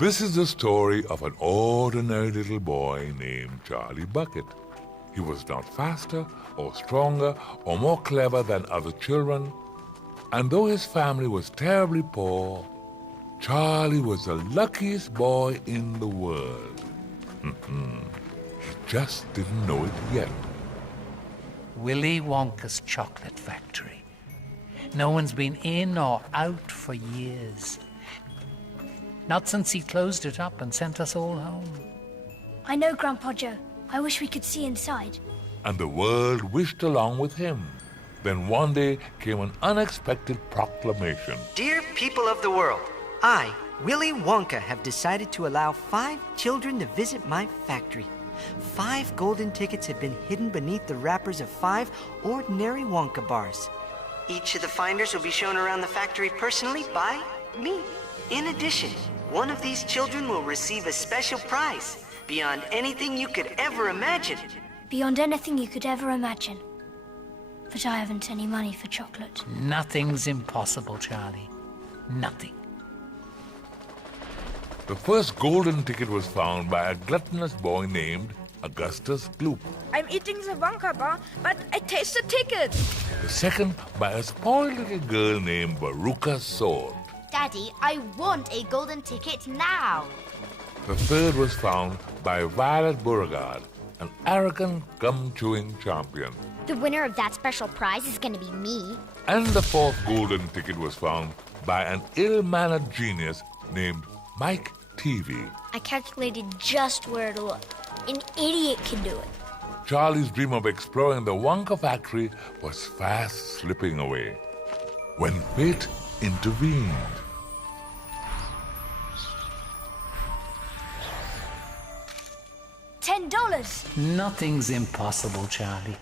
This is the story of an ordinary little boy named Charlie Bucket. He was not faster or stronger or more clever than other children, and though his family was terribly poor, Charlie was the luckiest boy in the world. He just didn't know it yet. Willy Wonka's chocolate factory. No one's been in or out for years. Not since he closed it up and sent us all home. I know, Grandpa Joe. I wish we could see inside. And the world wished along with him. Then one day came an unexpected proclamation. Dear people of the world, I, Willy Wonka, have decided to allow 5 children to visit my factory. 5 golden tickets have been hidden beneath the wrappers of 5 ordinary Wonka bars. Each of the finders will be shown around the factory personally by me. In addition, one of these children will receive a special prize beyond anything you could ever imagine. Beyond anything you could ever imagine. But I haven't any money for chocolate. Nothing's impossible, Charlie. Nothing. The first golden ticket was found by a gluttonous boy named Augustus Gloop. I'm eating the Wonka bar, but I taste the ticket. The second by a spoiled little girl named Veruca Sword. Daddy, I want a golden ticket now. The third was found by Violet Beauregard, an arrogant gum-chewing champion. The winner of that special prize is going to be me. And the fourth golden ticket was found by an ill-mannered genius named Mike TV. I calculated just where to look. An idiot can do it. Charlie's dream of exploring the Wonka factory was fast slipping away when fate intervened. $10. Nothing's impossible, Charlie.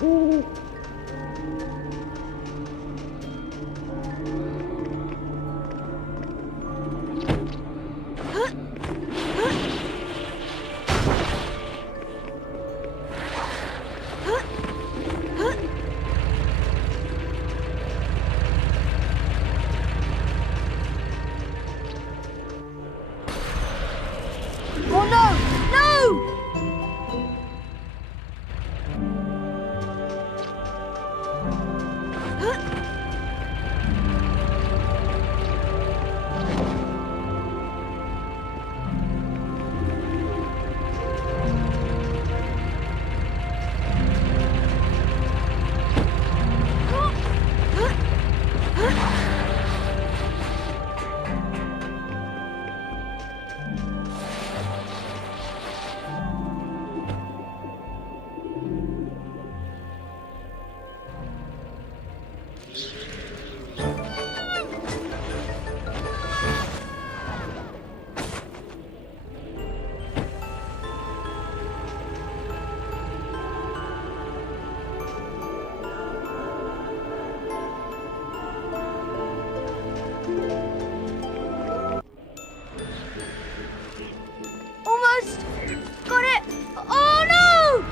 Oh no! No! Almost! Got it! Oh no!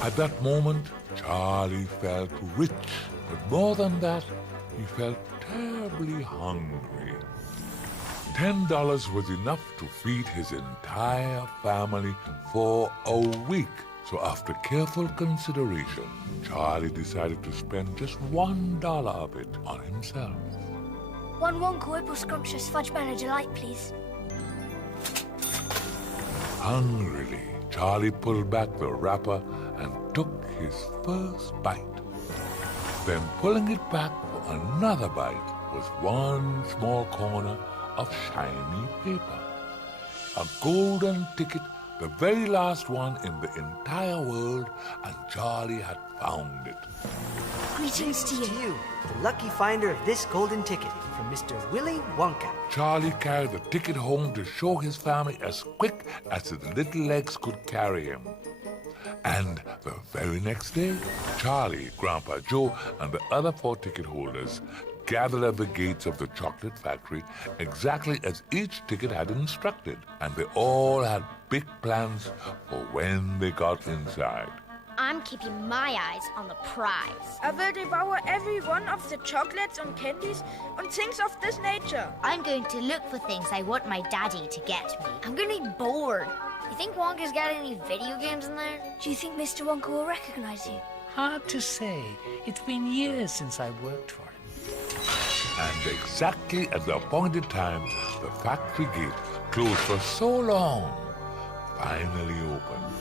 At that moment, Charlie felt rich, but more than that, he felt terribly hungry. $10 was enough to feed his entire family for a week. So after careful consideration, Charlie decided to spend just $1 of it on himself. One Wonka Whipple Scrumptious Fudge Manor Delight, please. Hungrily, Charlie pulled back the wrapper and took his first bite. Then pulling it back for another bite was one small corner of shiny paper. A golden ticket, the very last one in the entire world, and Charlie had found it. Greetings to To you. you, the lucky finder of this golden ticket from Mr. Willy Wonka. Charlie carried the ticket home to show his family as quick as his little legs could carry him. And the very next day, Charlie, Grandpa Joe, and the other 4 ticket holders gathered at the gates of the chocolate factory exactly as each ticket had instructed. And they all had big plans for when they got inside. I'm keeping my eyes on the prize. I will devour every one of the chocolates and candies and things of this nature. I'm going to look for things I want my daddy to get me. I'm going to be bored. You think Wonka's got any video games in there? Do you think Mr. Wonka will recognize you? Hard to say. It's been years since I worked for him. And exactly at the appointed time, the factory gate, closed for so long, finally opened.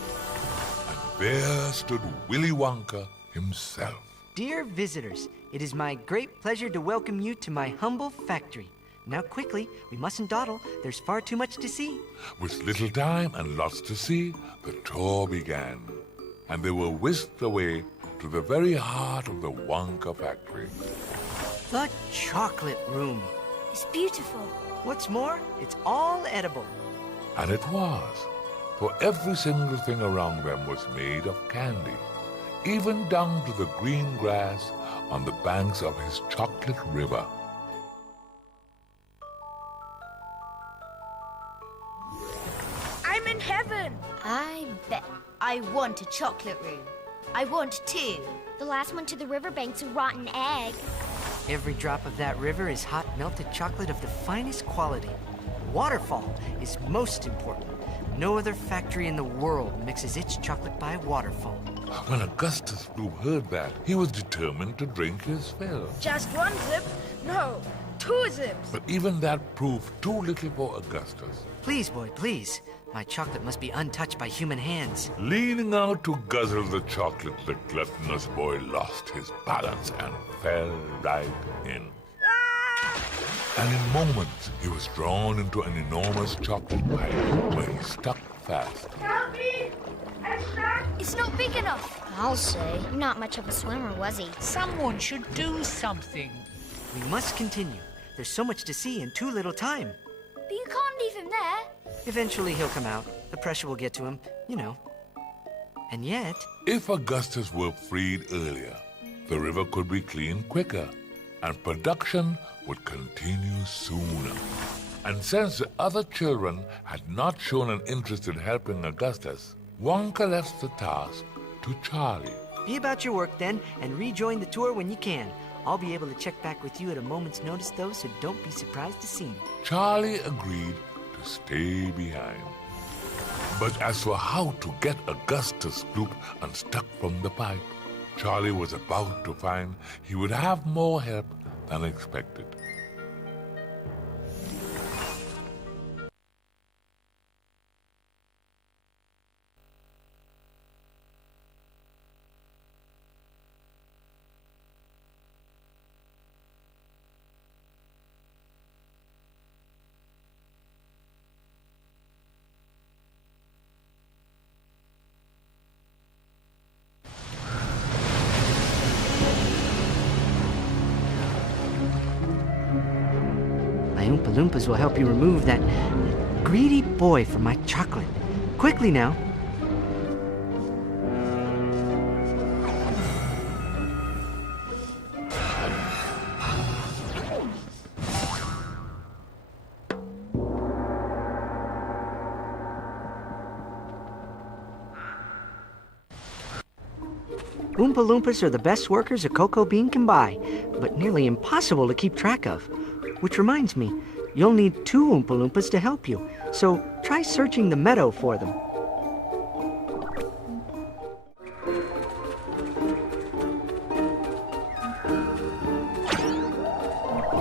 And there stood Willy Wonka himself. Dear visitors, it is my great pleasure to welcome you to my humble factory. Now quickly, we mustn't dawdle. There's far too much to see. With little time and lots to see, the tour began. And they were whisked away to the very heart of the Wonka factory. The chocolate room. It's beautiful. What's more, it's all edible. And it was, for every single thing around them was made of candy, even down to the green grass on the banks of his chocolate river. I'm in heaven. I bet. I want a chocolate room. I want two. The last one to the riverbank's a rotten egg. Every drop of that river is hot melted chocolate of the finest quality. Waterfall is most important. No other factory in the world mixes its chocolate by waterfall. When Augustus Gloop heard that, he was determined to drink his fill. Just one zip? No, 2 zips. But even that proved too little for Augustus. Please, boy, please. My chocolate must be untouched by human hands. Leaning out to guzzle the chocolate, the gluttonous boy lost his balance and fell right in. And in moments, he was drawn into an enormous chocolate pipe where he stuck fast. Help me! I'm stuck. It's not big enough. I'll say. Not much of a swimmer, was he? Someone should do something. We must continue. There's so much to see in too little time. But you can't leave him there. Eventually he'll come out. The pressure will get to him, you know. And yet... If Augustus were freed earlier, the river could be cleaned quicker, and production would continue sooner. And since the other children had not shown an interest in helping Augustus, Wonka left the task to Charlie. Be about your work then, and rejoin the tour when you can. I'll be able to check back with you at a moment's notice, though, so don't be surprised to see me. Charlie agreed to stay behind. But as for how to get Augustus Gloop unstuck from the pipe, Charlie was about to find he would have more help than expected. My Oompa Loompas will help you remove that greedy boy from my chocolate. Quickly now. Oompa Loompas are the best workers a cocoa bean can buy, but nearly impossible to keep track of. Which reminds me, you'll need 2 Oompa Loompas to help you, so try searching the meadow for them.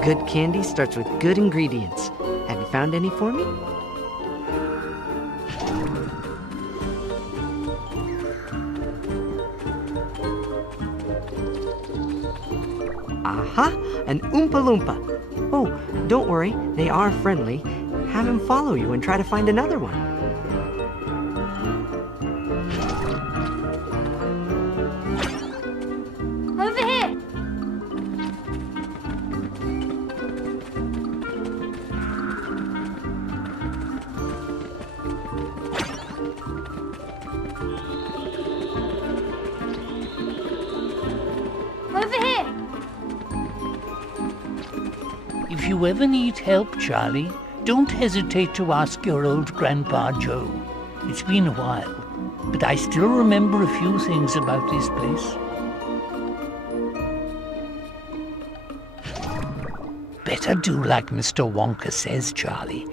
Good candy starts with good ingredients. Have you found any for me? Aha! An Oompa Loompa. Oh, don't worry, they are friendly. Have him follow you and try to find another one. Over here. Over here. If you ever need help, Charlie, don't hesitate to ask your old Grandpa Joe. It's been a while, but I still remember a few things about this place. Better do like Mr. Wonka says, Charlie.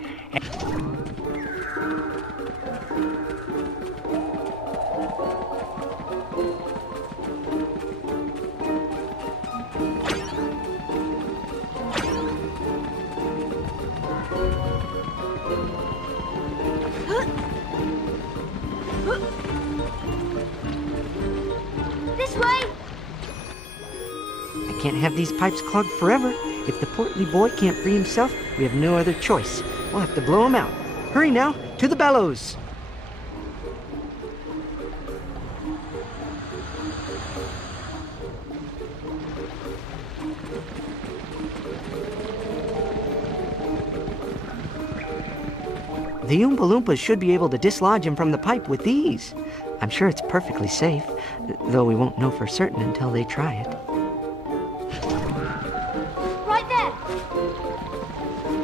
can't have these pipes clogged forever. If the portly boy can't free himself, we have no other choice. We'll have to blow him out. Hurry now, to the bellows! The Oompa Loompas should be able to dislodge him from the pipe with these. I'm sure it's perfectly safe, though we won't know for certain until they try it. Right there!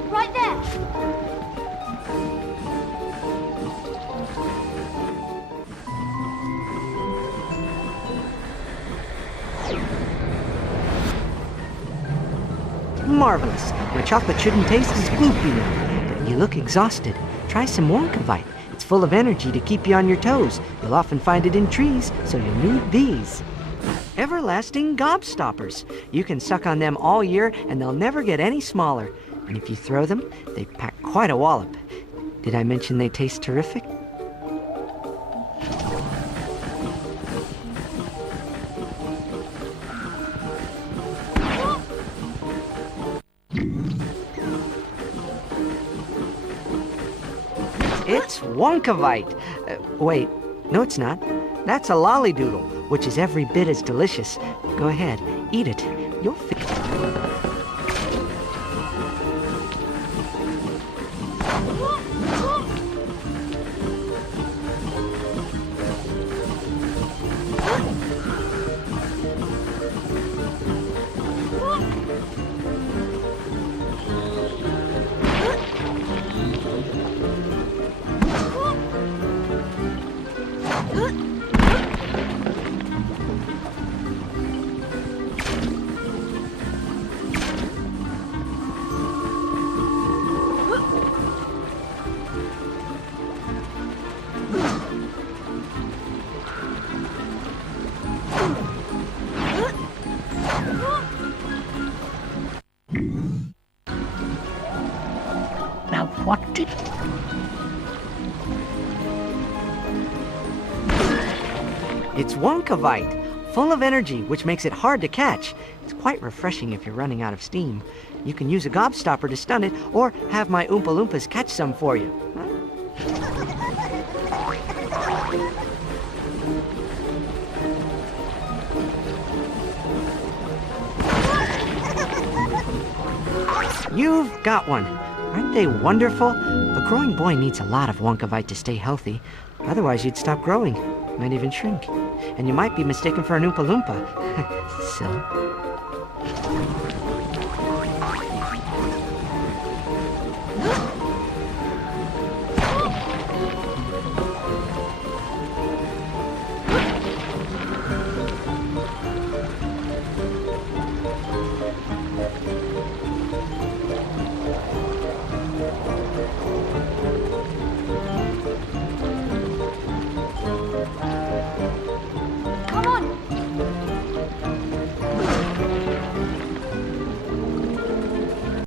Right there! Marvelous. My chocolate shouldn't taste as gloopy now, but you look exhausted. Try some Wonkavite. It's full of energy to keep you on your toes. You'll often find it in trees, so you'll need these. Everlasting gobstoppers. You can suck on them all year, and they'll never get any smaller. And if you throw them, they pack quite a wallop. Did I mention they taste terrific? It's Wonkavite. Wait, no it's not. That's a lollydoodle, which is every bit as delicious. Go ahead, eat it. You'll feel... Now, what did... It's Wonkavite, full of energy, which makes it hard to catch. It's quite refreshing if you're running out of steam. You can use a gobstopper to stun it, or have my Oompa Loompas catch some for you. You've got one. Aren't they wonderful? A growing boy needs a lot of Wonkavite to stay healthy. Otherwise, you'd stop growing. Might even shrink. And you might be mistaken for an Oompa Loompa. Silly.